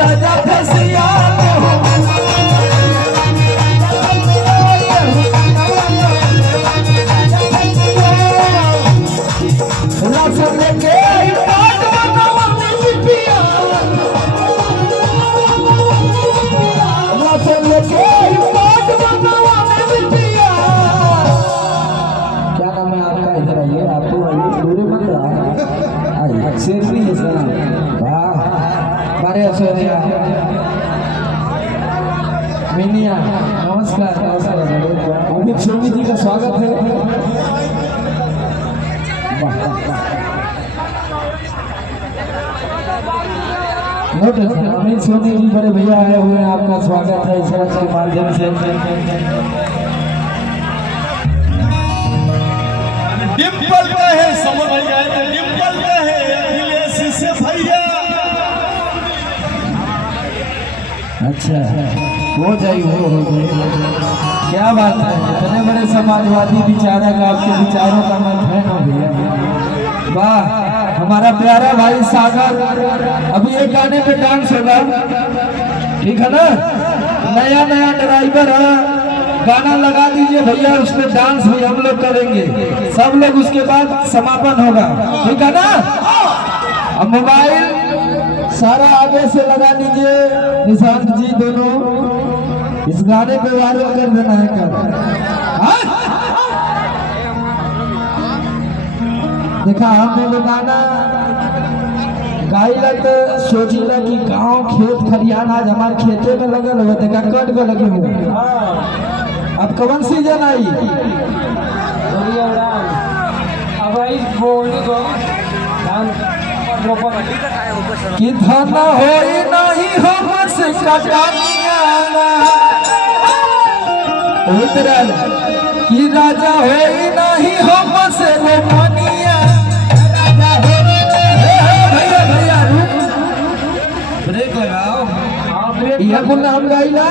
राजा फसिया मिनिया नमस्कार नमस्कार अमित सोनी जी का स्वागत है। अमित सोनी जी बड़े भैया आए हुए हैं, आपका स्वागत है इस वर्ष के माध्यम से। डिम्पल का है समझ भैया, डिम्पल का है अखिलेश से भैया। अच्छा हो जाए हो जाए, क्या बात है। इतने बड़े समाजवादी विचारक, आपके विचारों का मैं फैन हो गया। वाह, हमारा प्यारा भाई सागर। अभी एक गाने पे डांस होगा, ठीक है ना। नया नया ड्राइवर है, गाना लगा दीजिए भैया, उस पर डांस भी हम लोग करेंगे सब लोग, उसके बाद समापन होगा, ठीक है ना। अब मोबाइल सारा आगे से लगा लीजिए, निशांत जी दोनों इस गाने पे वायरल कर देना है कर। देखा हमने लोग गाना गाइला तो सोचिला कि गांव खेत खलियान आज हमारे खेते में लगल हुए, देखा कट को लगे हुए। अब कौन सीजन आई कि धन होई नहीं हमसे कटानिया उतरल, कि राजा होई नहीं हमसे रोमानिया। भैया भैया ब्रेक लगाओ, यह कुल हम गाइला।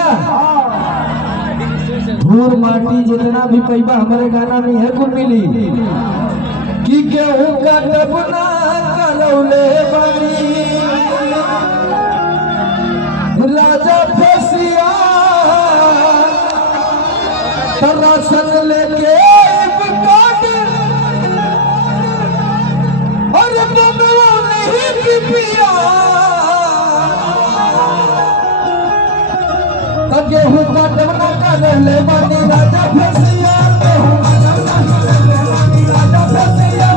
धूल माटी जितना भी पैबा हमारे गाना में है कुल मिली, कि गेहूं का डबना करौले बनी राजा फसिया राशन लेके और बबुआ नहीं पिया, तो गेहूं का डबना करौले बनी राजा फसिया। राजा फसिया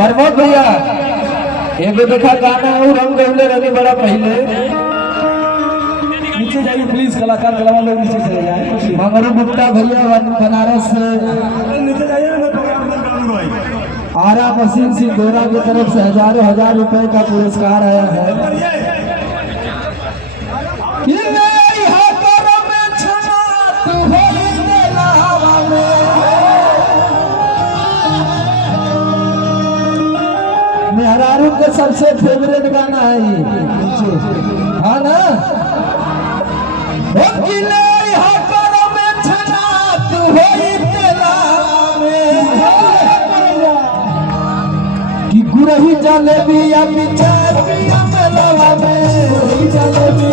प्रमोद भैया एगो देखा गाना और हम गौले रहने बड़ा पहले। नीचे जाइए प्लीज, कलाकार के अलावा लोग नीचे चले जाए। मंगरू गुप्ता भैया बनारस से, नीचे जाइए। आरा मशीन सिंधोरा की तरफ से हजारों हजार रुपए का पुरस्कार आया है। मेहरारू के सबसे फेवरेट गाना है ये, हाँ ना। कि गुरही जलेबी पिया मेलवा में, जलेबी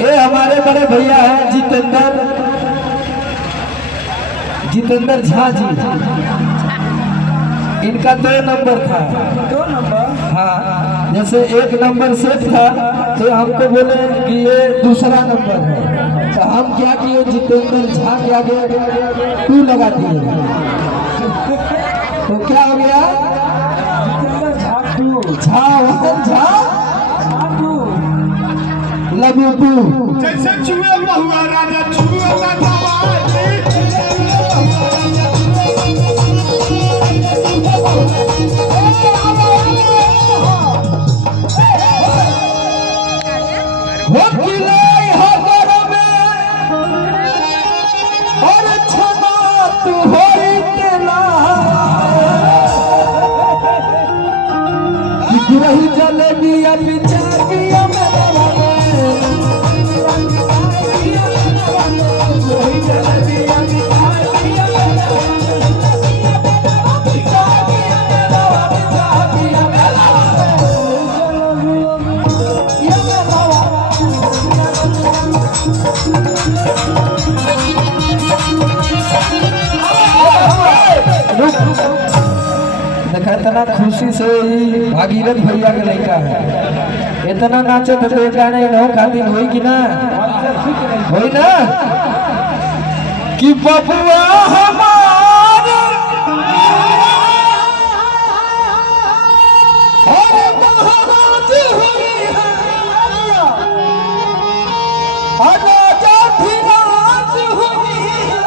ये हमारे बड़े भैया हैं जितेंद्र झा जी। इनका 2 नंबर था। 2 नंबर। हाँ, जैसे 1 नंबर सेट था तो हमको बोले कि ये दूसरा नंबर है, तो हम क्या किए, जितेंद्र झा के आगे 2 लगा दिए, तो क्या हो गया, झा 1 झा 2 लघु 2। जैसे चूहे बहुआ राजा चूहे राजा रही जलेबी अभी चाबिया देखा, इतना खुशी से ही भागीरथ भैया के लड़का है, इतना नाचे तो कोई गाने न खातिर होई कि ना होई ना, कि बबुआ हमार अरे महाराज हुई है, राजा धिराज हुई है,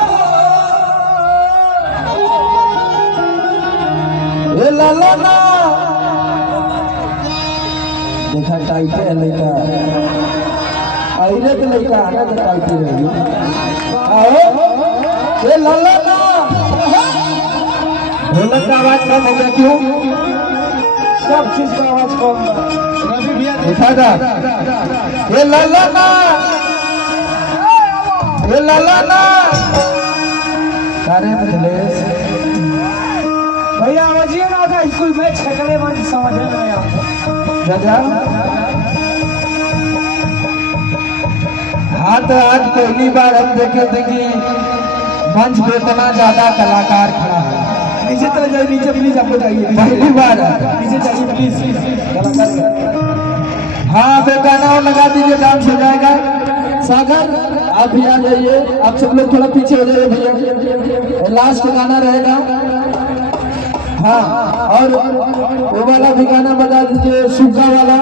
लाला देखा टाइटे है लड़का, आईने के लड़का आने तो टाइटे रही ये लाला ना, ढोलक का आवाज कम हो गया क्यों, सब चीज का आवाज कम है। रवि भैया उठा था ये लाला ना, ये लाला ना, सारे मिथिलेश भैया आवाजिए ना था, स्कूल में छकले बन समझ में नहीं आता। राजा हाँ, तो आज पहली बार हम देखे थे कि मंच पे इतना ज्यादा कलाकार खड़ा है। नीचे चले जाइए, नीचे प्लीज, आपको जाइए पहली बार है। नीचे जाइए प्लीज, कलाकार। हाँ, तो गाना और लगा दीजिए, डांस हो जाएगा। सागर आप भी आ जाइए, आप सब लोग थोड़ा पीछे हो जाइए भैया, लास्ट गाना रहेगा। हाँ, और वो वाला भी गाना बजा दीजिए, सुग्गा वाला।